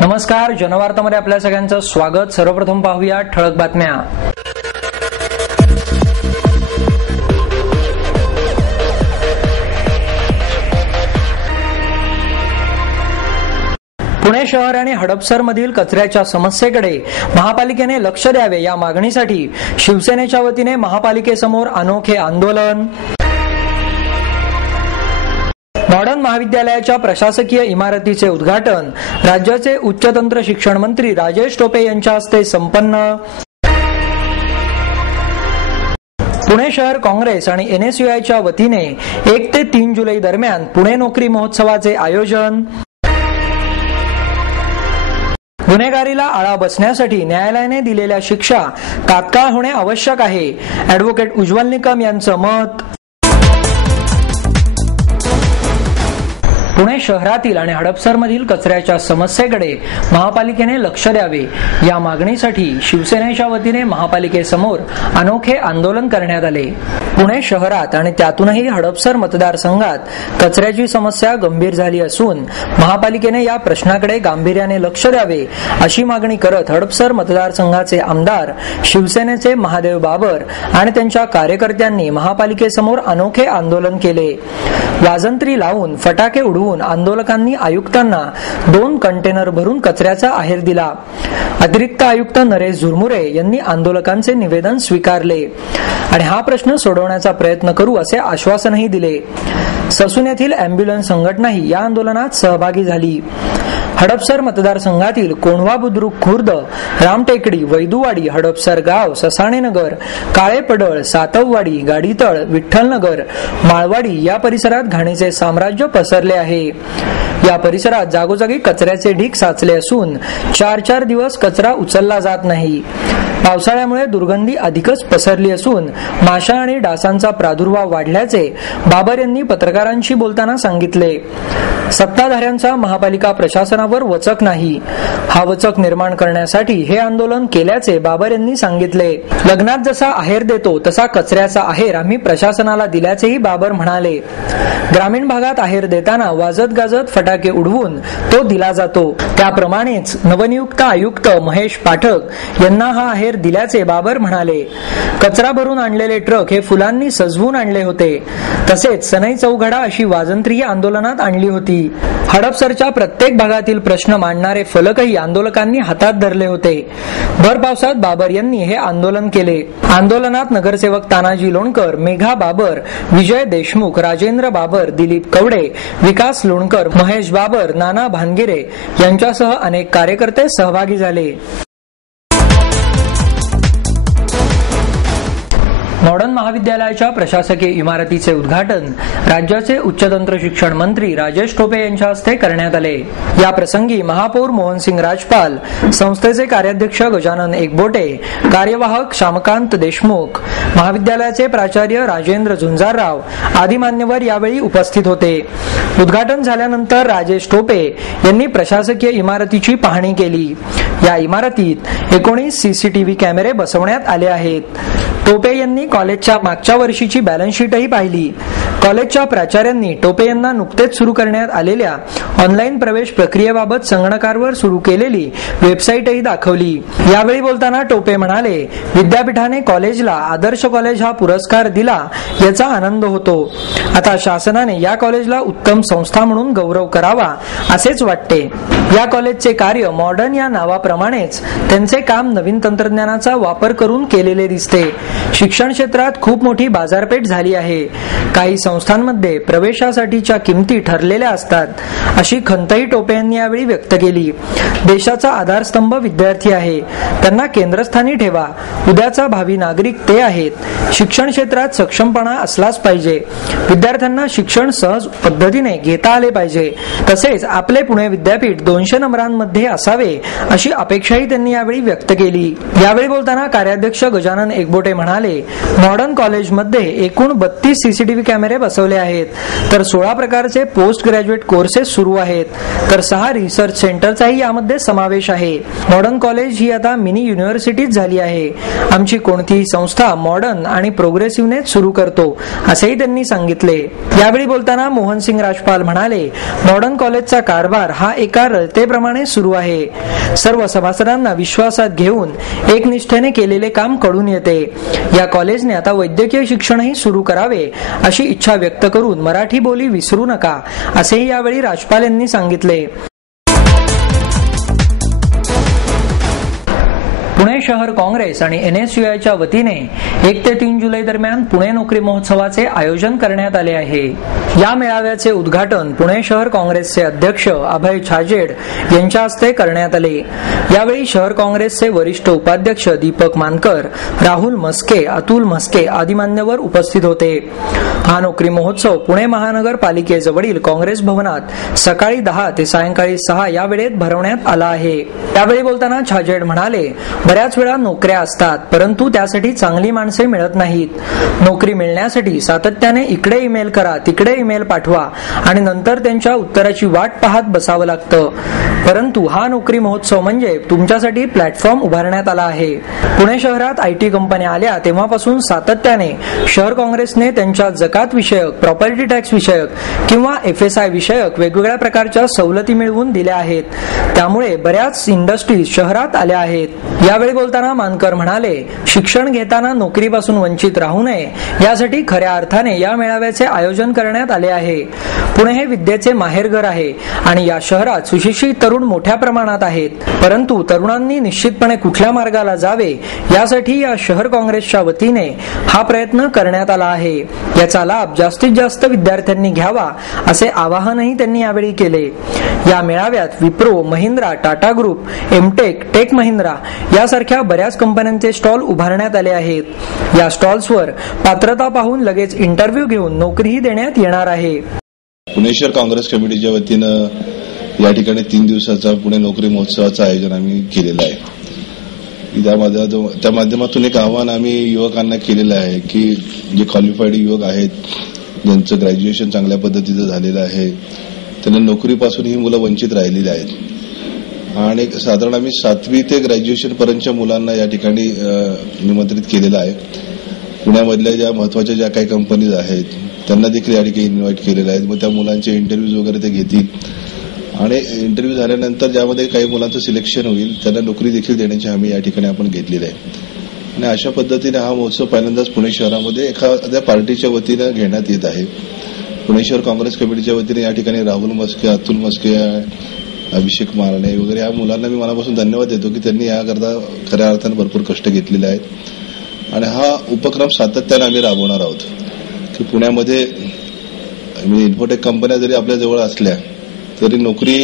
नमस्कार, जनवार्तामध्ये आपल्या सगळ्यांचं स्वागत। सर्वप्रथम पाहूया ठळक बातम्या। पुणे शहर आणि हडपसरमधील कचऱ्याच्या समस्येकडे महापालिकेने लक्ष द्यावे या मागणीसाठी शिवसेनेच्या वतीने महापालिकेसमोर अनोखे आंदोलन। मॉडर्न महाविद्यालयाच्या प्रशासकीय इमारतीचे उद्घाटन राज्याचे उच्च तंत्र शिक्षण मंत्री राजेश टोपे यांच्या हस्ते संपन्न। पुणे शहर काँग्रेस आणि एनएसयूआयच्या वतीने 1 ते 3 जुलै दरम्यान पुणे नोकरी महोत्सवाचे आयोजन। गुन्हेगारीला आळा बसण्यासाठी न्यायालयाने दिलेल्या शिक्षा तात्काळ होणे आवश्यक आहे, ॲडव्होकेट उज्ज्वल निकम यांचं मत। पुणे शहरातील आणि हडपसरमधील कचऱ्याच्या समस्येकडे महापालिकेने लक्ष द्यावे या मागणीसाठी शिवसेनेच्या वतीने महापालिकेसमोर अनोखे आंदोलन करण्यात आले। पुणे शहरात आणि त्यातूनही हडपसर मतदारसंघात कचऱ्याची समस्या गंभीर झाली असून महापालिकेने या प्रश्नाकडे गांभीर्याने लक्ष द्यावे अशी मागणी करत हडपसर मतदारसंघाचे आमदार शिवसेनेचे महादेव बाबर आणि त्यांच्या कार्यकर्त्यांनी महापालिकेसमोर अनोखे आंदोलन केले। वाजंत्री लावून फटाके उडवून आंदोलकांनी आयुक्तांना 2 कंटेनर भरून कचऱ्याचा आहेर दिला। अतिरिक्त आयुक्त नरेश झुरमुरे यांनी आंदोलकांचे निवेदन स्वीकारले आणि हा प्रश्न सोडवण्याचा प्रयत्न करू असे आश्वासनही दिले। ससून येथील अँब्युलन्स संघटनाही या आंदोलनात सहभागी झाली। हडपसर मतदारसंघातील कोंढवा बुद्रुक खुर्द, रामटेकडी, वैदुवाडी, हडपसर गाव, ससाणेनगर, काळेपडळ, सातववाडी, गाडीतळ, विठ्ठलनगर, माळवाडी या परिसरात घाणीचे साम्राज्य पसरले आहे। या परिसरात जागोजागी कचऱ्याचे ढीग साचले असून 4-4 दिवस कचरा उचलला जात नाही। पावसाळ्यामुळे दुर्गंधी अधिकच पसरली असून माशा आणि डासांचा प्रादुर्भाव वाढल्याचे बाबर यांनी पत्रकारांशी बोलताना सांगितले। सत्ताधाऱ्यांचा महापालिका प्रशासनावर वचक नाही, हा वचक निर्माण करण्यासाठी हे आंदोलन केल्याचे बाबर यांनी सांगितले। लग्नात जसा आहेर देतो तसा कचऱ्याचा आहेर आम्ही प्रशासनाला दिल्याचेही बाबर म्हणाले। ग्रामीण भागात आहेर देताना वाजत गाजत फटाके उडवून तो दिला जातो, त्याप्रमाणेच नवनियुक्त आयुक्त महेश पाठक यांना हा आहेर दिल्याचे बाबर म्हणाले। कचरा भरून आणलेले ट्रक हे फुलांनी सजवून आणले होते, तसेच सनई चौघडा अशी वाजंत्री आंदोलनात आणली होती। हडपसरच्या प्रत्येक भागातील प्रश्न मांडणारे फलकही आंदोलकांनी हातात धरले होते। भर पावसात बाबर यांनी हे आंदोलन केले। आंदोलनात नगरसेवक तानाजी लोणकर, मेघा बाबर, विजय देशमुख, राजेंद्र बाबर, दिलीप कवडे, विकास लोणकर, महेश बाबर, नाना भानगिरे यांच्यासह अनेक कार्यकर्ते सहभागी झाले। मॉडर्न महाविद्यालयाच्या प्रशासकीय इमारतीचे उद्घाटन राज्याचे उच्च तंत्र शिक्षण मंत्री राजेश टोपे यांच्या हस्ते करण्यात आले। या प्रसंगी महापौर मोहनसिंग राजपाल, संस्थेचे कार्याध्यक्ष गजानन एकबोटे, कार्यवाहक श्यामकांत देशमुख, महाविद्यालयाचे प्राचार्य राजेंद्र झुंजारराव आदी मान्यवर यावेळी उपस्थित होते। उद्घाटन झाल्यानंतर राजेश टोपे यांनी प्रशासकीय इमारतीची पाहणी केली। या इमारतीत 19 सीसीटीव्ही कॅमेरे बसवण्यात आले आहेत। टोपे यांनी कॉलेजच्या मागच्या वर्षीची बॅलन्स शीटही पाहिली। कॉलेजच्या प्राचार्यांनी टोपे यांना नुकतेच सुरू करण्यात आलेल्या ऑनलाईन प्रवेश प्रक्रियेबाबत संगणकावर सुरू केलेली वेबसाईटही दाखवली। यावेळी बोलताना टोपे म्हणाले, विद्यापीठाने कॉलेजला आदर्श कॉलेज हा पुरस्कार दिला याचा आनंद होतो। आता शासनाने या कॉलेजला उत्तम संस्था म्हणून गौरव करावा असेच वाटते। या कॉलेजचे कार्य मॉडर्न या नावाप्रमाणेच त्यांचे काम नवीन तंत्रज्ञानाचा वापर करून केलेले दिसते। शिक्षण क्षेत्रात खूप मोठी बाजारपेठ झाली आहे। काही संस्थांमध्ये प्रवेशासाठीच्या किमती ठरलेल्या असतात, अशी खंतही टोपे यांनी यावेळी व्यक्त केली। देशाचा आधारस्तंभ विद्यार्थी आहे, त्यांना केंद्रस्थानी ठेवा। उद्याचा भावी नागरिक ते आहेत। शिक्षण क्षेत्रात सक्षमपणा असलाच पाहिजे। विद्यार्थ्यांना शिक्षण सहज पद्धतीने घेता आले पाहिजे। तसेच आपले पुणे विद्यापीठ 200 नंबरांमध्ये असावे अशी अपेक्षाही त्यांनी यावेळी व्यक्त केली। यावेळी बोलताना कार्याध्यक्ष गजानन एकबोटे म्हणाले, मॉडर्न कॉलेजमध्ये एकूण 32 सीसीटीव्ही कॅमेरे बसवले आहेत, तर 16 प्रकारचे पोस्ट ग्रॅज्युएट कोर्सेस सुरू आहेत, तर 6 रिसर्च सेंटरचाही यामध्ये समावेश आहे. मॉडर्न कॉलेज ही आता मिनी युनिव्हर्सिटीच झाली आहे. आमची कोणतीही संस्था मॉडर्न आणि प्रोग्रेसिव्हनेच सुरू करतो, असेही त्यांनी सांगितले. यावेळी बोलताना मोहनसिंग राजपाल म्हणाले, मॉडर्न कॉलेजचा कारभार हा एका रळतेप्रमाणे सुरू आहे. सर्व सभासदांना विश्वासात घेऊन एकनिष्ठेने केलेले काम कळून येते. या कॉलेजने आता वैद्यकीय शिक्षणही सुरू करावे अशी इच्छा व्यक्त करून मराठी बोली विसरू नका, असेही यावेळी राजपाल यांनी सांगितले. पुणे शहर काँग्रेस आणि NSUIच्या वतीने 1 ते 3 जुलै दरम्यान पुणे नोकरी महोत्सवाचे आयोजन करण्यात आले आहे. या मेळाव्याचे उद्घाटन पुणे शहर काँग्रेसचे अध्यक्ष अभय छाजेड यांच्या हस्ते करण्यात आले. यावेळी शहर काँग्रेसचे वरिष्ठ उपाध्यक्ष दीपक मानकर, राहुल मस्के, अतुल मस्के आदी मान्यवर उपस्थित होते. हा नोकरी महोत्सव पुणे महानगरपालिकेजवळील काँग्रेस भवनात सकाळी 10 ते सायंकाळी 6 या वेळेत भरवण्यात आला आहे. यावेळी बोलताना छाजेड म्हणाले, बऱ्याच वेळा नोकऱ्या असतात, परंतु त्यासाठी चांगली माणसे मिळत नाहीत. नोकरी मिळण्यासाठी सातत्याने इकडे ईमेल करा, तिकडे ईमेल पाठवा आणि नंतर त्यांच्या उत्तराची वाट पाहत बसावं लागतं. परंतु हा नोकरी महोत्सव म्हणजे तुमच्यासाठी प्लॅटफॉर्म उभारण्यात आला आहे. पुणे शहरात IT कंपन्या आल्या तेव्हापासून सातत्याने शहर काँग्रेसने त्यांच्या जकात विषयक, प्रॉपर्टी टॅक्स विषयक किंवा FSI विषयक वेगवेगळ्या प्रकारच्या सवलती मिळवून दिल्या आहेत. त्यामुळे बऱ्याच इंडस्ट्रीज शहरात आल्या आहेत. यावेळी बोलताना मानकर म्हणाले, शिक्षण घेताना नोकरीपासून वंचित राहू नये यासाठी खऱ्या अर्थाने या मेळाव्याचे आयोजन करण्यात आले आहे. पुणे हे विद्येचे माहेरघर आहे आणि या शहरात सुशिक्षित तरुण मोठ्या प्रमाणात आहेत. परंतु तरुणांनी निश्चितपणे कुठल्या मार्गाला जावे यासाठी या शहर काँग्रेसच्या वतीने हा प्रयत्न करण्यात आला आहे. याचा लाभ जास्तीत जास्त विद्यार्थ्यांनी घ्यावा असे आवाहनही त्यांनी यावेळी केले. या मेळाव्यात विप्रो, महिंद्रा, टाटा ग्रुप, एमटेक, टेक महिंद्रा यासारख्या बऱ्याच कंपन्यांचे स्टॉल उभारण्यात आले आहेत. या स्टॉल्सवर पात्रता पाहून लगेच इंटरव्ह्यू घेऊन नोकरीही देण्यात येणार आहे. पुणे शहर काँग्रेस कमिटीच्या वतीनं या ठिकाणी 3 दिवसाचा पुणे नोकरी महोत्सवाचं आयोजन आम्ही केलेलं आहे. त्या माध्यमातून एक आव्हान आम्ही युवकांना केलेलं आहे की जे क्वालिफाईड युवक आहेत, ज्यांचं ग्रॅज्युएशन चांगल्या पद्धतीचं झालेलं आहे, त्यांना नोकरीपासून ही मुलं वंचित राहिलेली आहेत आणि साधारण आम्ही 7वी ते ग्रॅज्युएशन पर्यंतच्या मुलांना या ठिकाणी निमंत्रित केलेलं आहे. पुण्यामधल्या ज्या महत्वाच्या ज्या काही कंपनीज आहेत त्यांना देखील या ठिकाणी इन्व्हाइट केलेलं आहे. मग त्या मुलांचे इंटरव्ह्यूज वगैरे ते घेतील आणि इंटरव्ह्यू झाल्यानंतर ज्यामध्ये काही मुलांचं सिलेक्शन होईल त्यांना नोकरी देखील देण्याची हमी या ठिकाणी आपण घेतलेली आहे. आणि अशा पद्धतीने हा महोत्सव पहिल्यांदाच पुणे शहरामध्ये एखाद्या पार्टीच्या वतीनं घेण्यात येत आहे. पुणे शहर काँग्रेस कमिटीच्या वतीने या ठिकाणी राहुल मस्के, अतुल मस्के, अभिषेक मारणे वगैरे या मुलांना मी मनापासून धन्यवाद देतो की त्यांनी याकरता खऱ्या अर्थाने भरपूर कष्ट घेतलेले आहेत आणि हा उपक्रम सातत्याने आम्ही राबवणार आहोत. की पुण्यामध्ये इन्फोटेक कंपन्या जरी आपल्या जवळ असल्या तरी नोकरी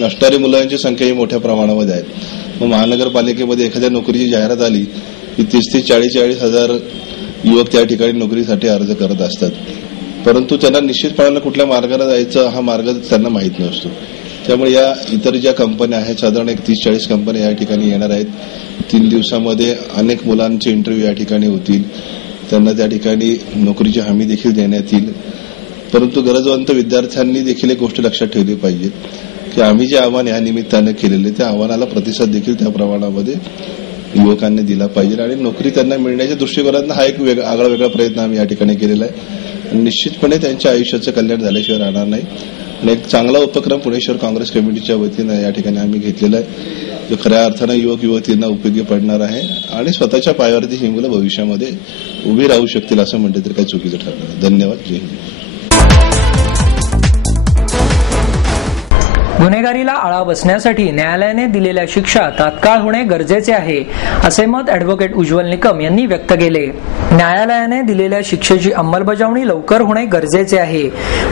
नसणारी मुलांची संख्या ही मोठ्या प्रमाणामध्ये आहे. मग महानगरपालिकेमध्ये एखाद्या नोकरीची जाहिरात आली की 30 ते 40 हजार युवक त्या ठिकाणी नोकरीसाठी अर्ज करत असतात, परंतु त्यांना निश्चितपणाने कुठल्या मार्गाने जायचं हा मार्ग त्यांना माहीत नसतो. त्यामुळे या इतर ज्या कंपन्या आहेत साधारण 30-40 कंपन्या या ठिकाणी येणार आहेत. 3 दिवसामध्ये अनेक मुलांचे इंटरव्ह्यू या ठिकाणी होतील, त्यांना त्या ठिकाणी नोकरीची हमी देखील देण्यात येईल. परंतु गरजवंत विद्यार्थ्यांनी देखील एक गोष्ट लक्षात ठेवली पाहिजे की आम्ही जे आव्हान या निमित्तानं केलेले त्या आव्हानाला प्रतिसाद देखील त्या प्रमाणामध्ये युवकांनी दिला पाहिजे आणि नोकरी त्यांना मिळण्याच्या दृष्टिकोनातून हा एक आगळा वेगळा प्रयत्न आम्ही या ठिकाणी केलेला आहे. निश्चितपणे त्यांच्या आयुष्याचं कल्याण झाल्याशिवाय राहणार नाही आणि एक चांगला उपक्रम पुणे शहर काँग्रेस कमिटीच्या वतीनं या ठिकाणी आम्ही घेतलेला आहे, जो खऱ्या अर्थानं युवक युवतींना उपयोगी पडणार आहे आणि स्वतःच्या पायावरती ही मुलं भविष्यामध्ये उभी राहू शकतील असं म्हणते तर काही चुकीचं ठरणार. धन्यवाद. जय हिंद. गुन्हेगारीला आळा बसण्यासाठी न्यायालयाने दिलेल्या शिक्षा तात्काळ होणे गरजेचे आहे, असे मत अॅडव्होकेट उज्ज्वल निकम यांनी व्यक्त केले. न्यायालयाने दिलेल्या शिक्षेची अंमलबजावणी लवकर होणे गरजेचे आहे,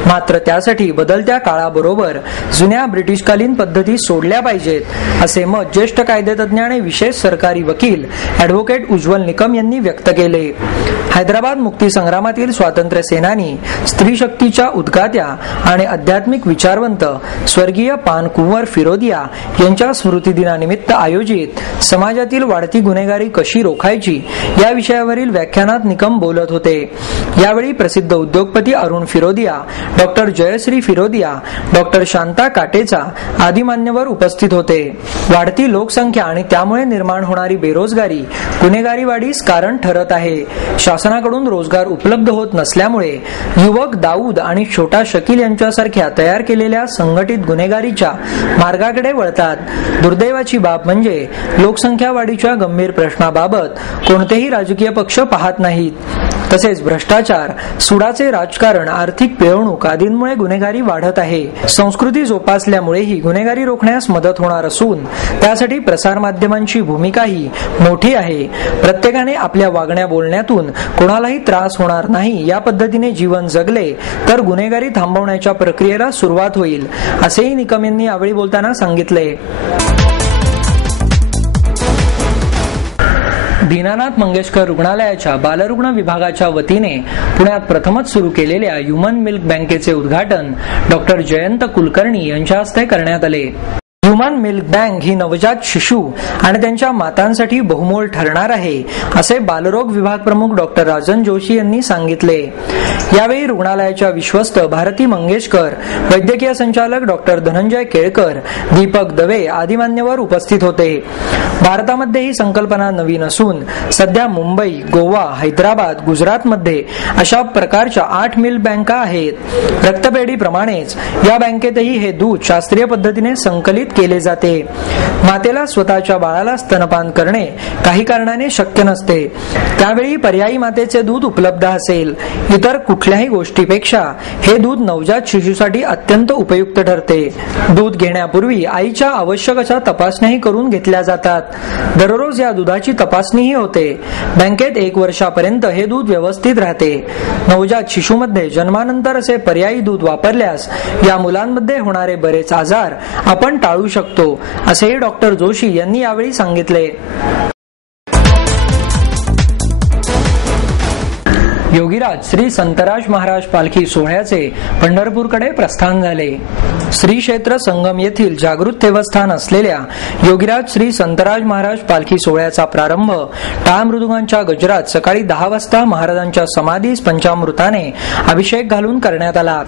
मात्र त्यासाठी बदलत्या काळाबरोबर जुन्या ब्रिटिशकालीन पद्धती सोडल्या पाहिजेत, असे मत ज्येष्ठ कायदेतज्ञ आणि विशेष सरकारी वकील अॅडव्होकेट उज्ज्वल निकम यांनी व्यक्त केले. हैदराबाद मुक्ती संग्रामातील स्वातंत्र्य सेनानी, स्त्री शक्तीच्या उद्गात्या आणि आध्यात्मिक विचारवंत स्वर्गीय पानकुंवर फिरोदिया यांच्या स्मृतिदिनानिमित्त आयोजित समाजातील वाढती गुन्हेगारी कशी रोखायची या विषयावरील व्याख्यानात निकम बोलत होते। यावेळी प्रसिद्ध उद्योगपती अरुण फिरोदिया, डॉक्टर जयश्री फिरोदिया, डॉक्टर शांता काटेचा आदी मान्यवर उपस्थित होते। वाढती लोकसंख्या आणि त्यामुळे निर्माण होणारी बेरोजगारी गुन्हेगारी वाढीस कारण ठरत आहे। शासनाकडून रोजगार उपलब्ध होत नसल्यामुळे युवक दाऊद आणि छोटा शकील यांच्यासारख्या तयार केलेल्या संघटित गुन्हेगारीच्या मार्गाकडे वळतात। दुर्दैवाची बाब म्हणजे लोकसंख्या वाढीच्या गंभीर प्रश्नाबाबत कोणतेही राजकीय पक्ष पाहत नाहीत। तसेच भ्रष्टाचार, सुडाचे राजकारण, आर्थिक पिळवणूक आदींमुळे गुन्हेगारी वाढत आहे। संस्कृती जोपासल्यामुळेही गुन्हेगारी रोखण्यास मदत होणार असून त्यासाठी प्रसार माध्यमांची भूमिकाही मोठी आहे। प्रत्येकाने आपल्या वागण्या बोलण्यातून कोणालाही त्रास होणार नाही या पद्धतीने जीवन जगले तर गुन्हेगारी थांबवण्याच्या प्रक्रियेला सुरुवात होईल, असेही निकम यांनी यावेळी बोलताना सांगितले। दीनानाथ मंगेशकर रुग्णालयाच्या बालरुग्ण विभागाच्या वतीने पुण्यात प्रथमच सुरू केलेल्या ह्युमन मिल्क बँकेचे उद्घाटन डॉक्टर जयंत कुलकर्णी यांच्या हस्ते करण्यात आले। ह्युमन मिल्क बँक ही नवजात शिशु आणि त्यांच्या मातांसाठी बहुमोल ठरणार आहे, असे बालरोग विभाग प्रमुख डॉक्टर राजन जोशी यांनी सांगितले। यावेळी रुग्णालयाच्या विश्वस्त भारती मंगेशकर, वैद्यकीय संचालक डॉक्टर धनंजय केळकर, दीपक दवे आदी मान्यवर उपस्थित होते। भारतामध्ये ही संकल्पना नवीन असून सध्या मुंबई, गोवा, हैदराबाद, गुजरातमध्ये अशा प्रकारच्या 8 मिल्क बँका आहेत। रक्तपेढीप्रमाणेच या बँकेतही हे दूध शास्त्रीय पद्धतीने संकलित केले जाते। मातेला स्वतःच्या बाळाला स्तनपान करणे काही कारणाने शक्य नसते, त्यावेळी पर्यायी मातेचे दूध उपलब्ध असेल। इतर कुठल्याही गोष्टीपेक्षा हे दूध नवजात शिशुसाठी अत्यंत उपयुक्त ठरते। दूध घेण्यापूर्वी आईच्या आवश्यक अशा तपासण्याही करून घेतल्या जातात। दररोज या दुधाची तपासणीही होते। बँकेत 1 वर्षापर्यंत हे दूध व्यवस्थित राहते। नवजात शिशुमध्ये जन्मानंतर असे पर्यायी दूध वापरल्यास या मुलांमध्ये होणारे बरेच आजार आपण टाळू शकतो, असेही डॉक्टर जोशी यांनी यावेळी सांगितले। योगीराज श्री संतराज महाराज पालखी सोहळ्याचे पंढरपूरकडे प्रस्थान झाले। श्री क्षेत्र संगम येथील जागृत देवस्थान असलेल्या योगीराज श्री संतराज महाराज पालखी सोहळ्याचा प्रारंभ टाळ मृदुंगांच्या गजरात सकाळी 10 वाजता महाराजांच्या समाधीस पंचामृताने अभिषेक घालून करण्यात आला।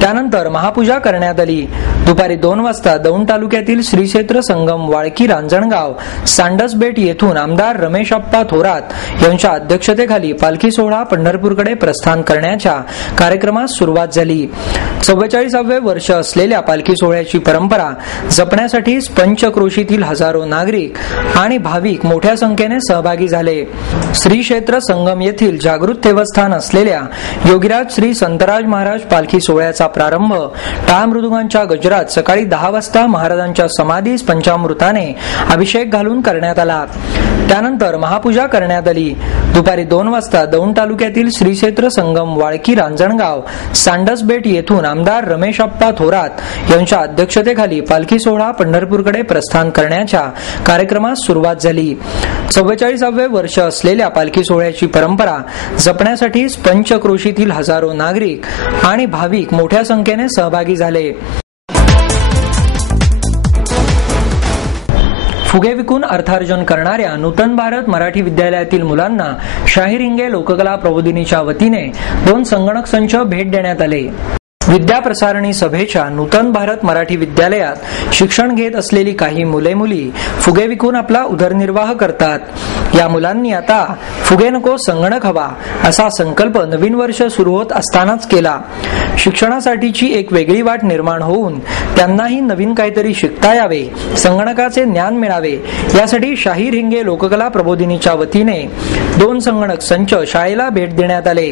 त्यानंतर महापूजा करण्यात आली। दुपारी 2 वाजता दौंड तालुक्यातील श्री क्षेत्र संगम वाळकी रांजणगाव सांडसबेट येथून आमदार रमेशप्पा थोरात यांच्या अध्यक्षतेखाली पालखी सोहळा पंढरपूरकडे प्रस्थान करण्याच्या कार्यक्रमास सुरुवात झाली। 44वे वर्ष असलेल्या पालखी सोहळ्याची परंपरा जपण्यासाठी पंचक्रोशीतील हजारो नागरिक आणि भाविक मोठ्या संख्येने सहभागी झाले। श्री क्षेत्र संगम येथील जागृत देवस्थान असलेल्या योगीराज श्री संतराज महाराज पालखी सोहळ्याचा प्रारंभ टाळ मृदुंगांच्या गजरात सकाळी 10 वाजता महाराजांच्या समाधीस पंचामृताने अभिषेक घालून करण्यात आला। त्यानंतर महापूजा करण्यात आली। दुपारी 2 वाजता दौंड तालुक्यातील श्री क्षेत्र संगम वाळकी रांजणगाव सांडसबेट येथून आमदार रमेशप्पा थोरात यांच्या अध्यक्षतेखाली पालखी सोहळा पंढरपूरकडे प्रस्थान करण्याच्या कार्यक्रमास सुरुवात झाली। 44वे वर्ष असलेल्या पालखी सोहळ्याची परंपरा जपण्यासाठी पंचक्रोशीतील हजारो नागरिक आणि भाविक मोठ्या संख्येने सहभागी झाले। फुगे विकून अर्थार्जन करणाऱ्या नूतन भारत मराठी विद्यालयातील मुलांना शाहीर हिंगे लोककला प्रबोधिनीच्या वतीने 2 संगणक संच भेट देण्यात आले। विद्या प्रसारणी सभेच्या नूतन भारत मराठी विद्यालयात शिक्षण घेत असलेली काही मुले-मुली फुगे विकून आपला उदरनिर्वाह करतात। या मुलांनी आता फुगे नको संगणक हवा असा संकल्प नवीन वर्ष सुरू होत असतानाच केला। शिक्षणासाठीची एक वेगळी वाट निर्माण होऊन त्यांनाही नवीन काहीतरी शिकता यावे, संगणकाचे ज्ञान मिळावे यासाठी शाहीर हिंगे लोककला प्रबोधिनीच्या वतीने 2 संगणक संच शाळेला भेट देण्यात आले।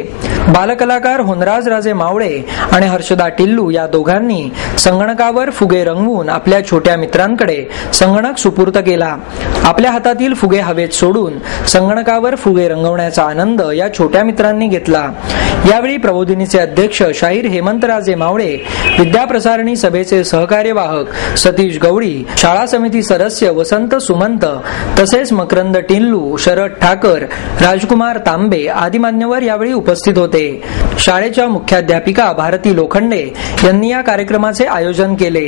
बालकलाकार होनराज राजे मावळे आणि हर्षदा टिल्लू या दोघांनी संगणकावर फुगे रंगवून आपल्या छोट्या मित्रांकडे संगणक सुपूर्त केला। आपल्या हातातील फुगे हवेत सोडून संगणकावर फुगे रंगवण्याचा आनंद या छोट्या मित्रांनी घेतला। यावेळी प्रबोधिनीचे अध्यक्ष शाहीर हेमंतराजे मावळे, विद्या प्रसारणी सभेचे सहकार्यवाहक सतीश गवळी, शाळा समिती सदस्य वसंत सुमंत तसेच मकरंद टिल्लू, शरद ठाकर, राजकुमार तांबे आदी मान्यवर यावेळी उपस्थित होते। शाळेच्या मुख्याध्यापिका भारती लोखंडे यांनी या कार्यक्रमाचे आयोजन केले।